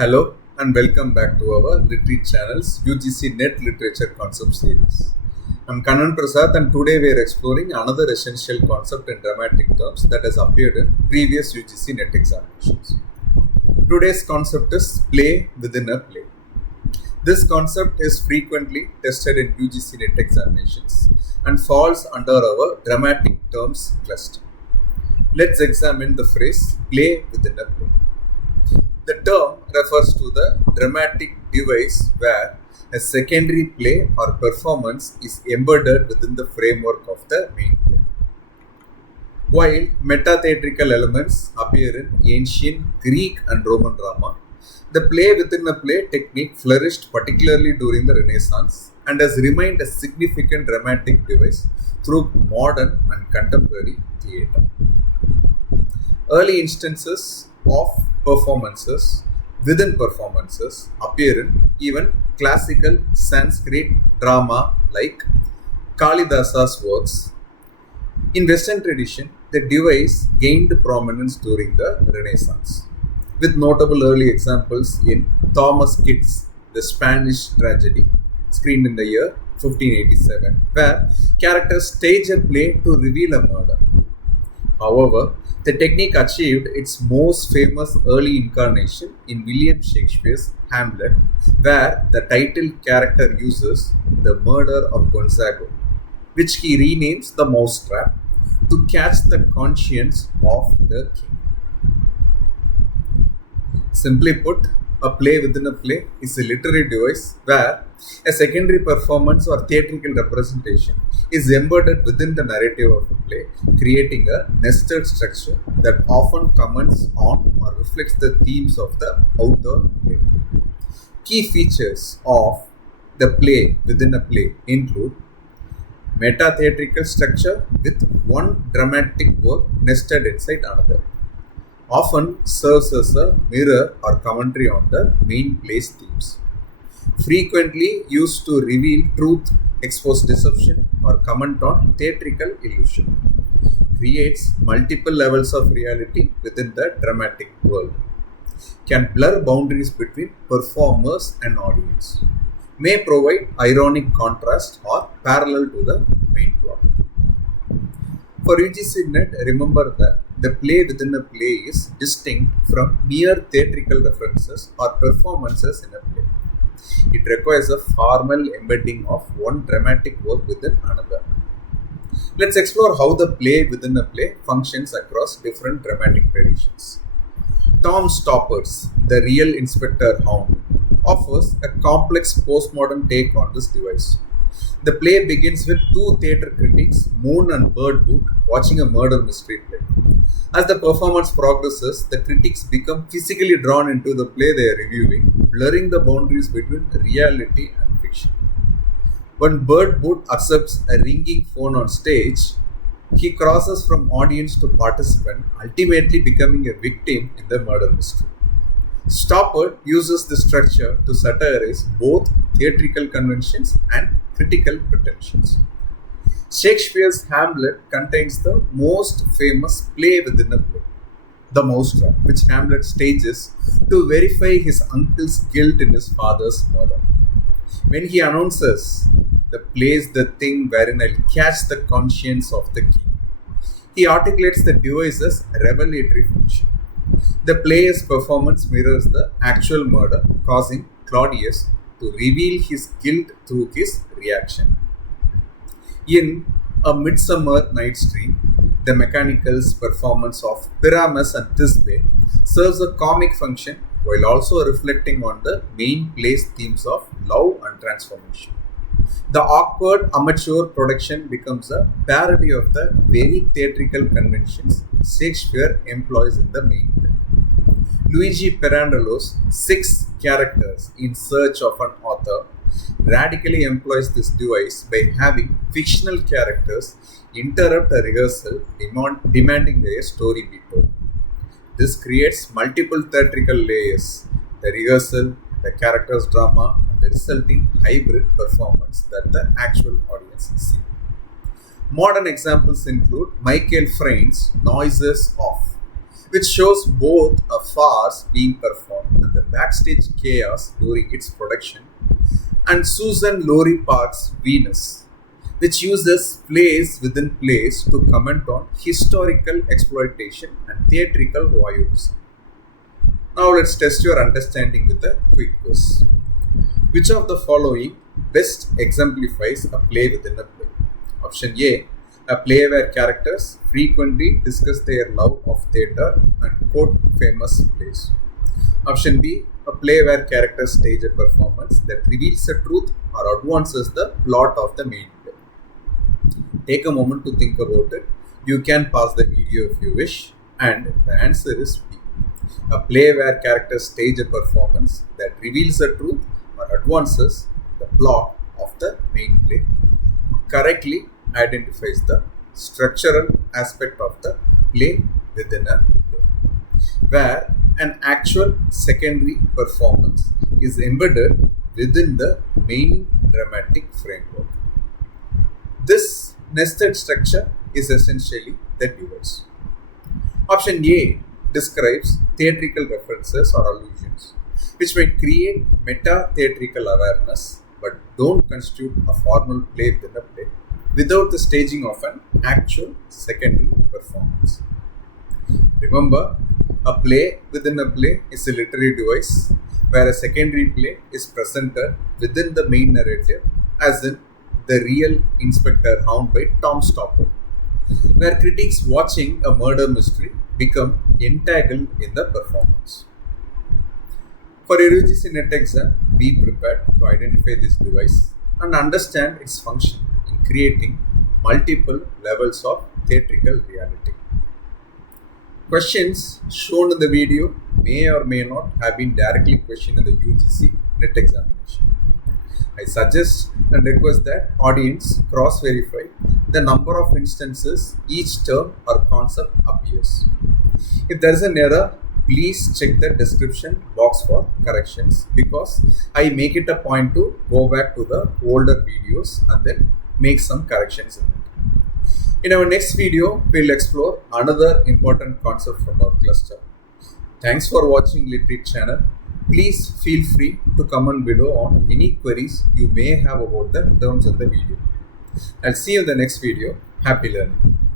Hello and welcome back to our Literate channel's UGC NET Literature Concept series. I'm Kannan Prasad and today we are exploring another essential concept in dramatic terms that has appeared in previous UGC NET examinations. Today's concept is play within a play. This concept is frequently tested in UGC NET examinations and falls under our dramatic terms cluster. Let's examine the phrase play within a play. The term refers to the dramatic device where a secondary play or performance is embedded within the framework of the main play. While meta-theatrical elements appear in ancient Greek and Roman drama, the play within a play technique flourished particularly during the Renaissance and has remained a significant dramatic device through modern and contemporary theatre. Early instances of performances within performances appear in even classical Sanskrit drama like Kalidasa's works. In Western tradition, the device gained prominence during the Renaissance, with notable early examples in Thomas Kit's The Spanish Tragedy, screened in the year 1587, where characters stage a play to reveal a murder. However, the technique achieved its most famous early incarnation in William Shakespeare's Hamlet, where the title character uses the murder of Gonzago, which he renames the mousetrap, to catch the conscience of the king. Simply put, a play within a play is a literary device where a secondary performance or theatrical representation is embedded within the narrative of a play, creating a nested structure that often comments on or reflects the themes of the outdoor play. Key features of the play within a play include meta-theatrical structure with one dramatic work nested inside another, often serves as a mirror or commentary on the main play's themes. Frequently used to reveal truth, expose deception, or comment on theatrical illusion. Creates multiple levels of reality within the dramatic world. Can blur boundaries between performers and audience. May provide ironic contrast or parallel to the main plot. For UGC NET, remember that the play within a play is distinct from mere theatrical references or performances in a play. It requires a formal embedding of one dramatic work within another. Let's explore how the play within a play functions across different dramatic traditions. Tom Stoppard's The Real Inspector Hound offers a complex postmodern take on this device. The play begins with two theatre critics, Moon and Birdwood, watching a murder mystery play. As the performance progresses, the critics become physically drawn into the play they are reviewing, blurring the boundaries between reality and fiction. When Birdwood accepts a ringing phone on stage, he crosses from audience to participant, ultimately becoming a victim in the murder mystery. Stoppard uses this structure to satirize both theatrical conventions and critical pretensions. Shakespeare's Hamlet contains the most famous play within a play, the mousetrap, which Hamlet stages to verify his uncle's guilt in his father's murder. When he announces, "The play's the thing wherein I'll catch the conscience of the king," he articulates the device's revelatory function. The play's performance mirrors the actual murder, causing Claudius to reveal his guilt through his reaction. In A Midsummer Night's Dream, the Mechanical's performance of Pyramus and Thisbe serves a comic function while also reflecting on the main play's themes of love and transformation. The awkward amateur production becomes a parody of the very theatrical conventions Shakespeare employs in the main play. Luigi Pirandello's Six Characters in Search of an Author radically employs this device by having fictional characters interrupt a rehearsal, demanding their story be told. This creates multiple theatrical layers: the rehearsal, the character's drama, and the resulting hybrid performance that the actual audience sees. Modern examples include Michael Frayn's Noises Off, which shows both a farce being performed and the backstage chaos during its production, and Susan Laurie Park's Venus, which uses plays within plays to comment on historical exploitation and theatrical voyeurism. Now let's test your understanding with a quick quiz. Which of the following best exemplifies a play within a play? Option A, a play where characters frequently discuss their love of theatre and quote famous plays. Option B, a play where characters stage a performance that reveals the truth or advances the plot of the main play. Take a moment to think about it. You can pause the video if you wish, and the answer is B. A play where characters stage a performance that reveals the truth or advances the plot of the main play correctly identifies the structural aspect of the play within a play, where an actual secondary performance is embedded within the main dramatic framework. This nested structure is essentially the device. Option A describes theatrical references or allusions, which may create meta-theatrical awareness but don't constitute a formal play within a play without the staging of an actual secondary performance. Remember, a play within a play is a literary device where a secondary play is presented within the main narrative, as in The Real Inspector Hound by Tom Stoppard, where critics watching a murder mystery become entangled in the performance. For your UGC NET exam, be prepared to identify this device and understand its function in creating multiple levels of theatrical reality. Questions shown in the video may or may not have been directly questioned in the UGC NET examination. I suggest and request that audience cross-verify the number of instances each term or concept appears. If there is an error, please check the description box for corrections, because I make it a point to go back to the older videos and then make some corrections in it. In our next video, we will explore another important concept from our cluster. Thanks for watching Literate channel. Please feel free to comment below on any queries you may have about the terms in the video. I'll see you in the next video. Happy learning.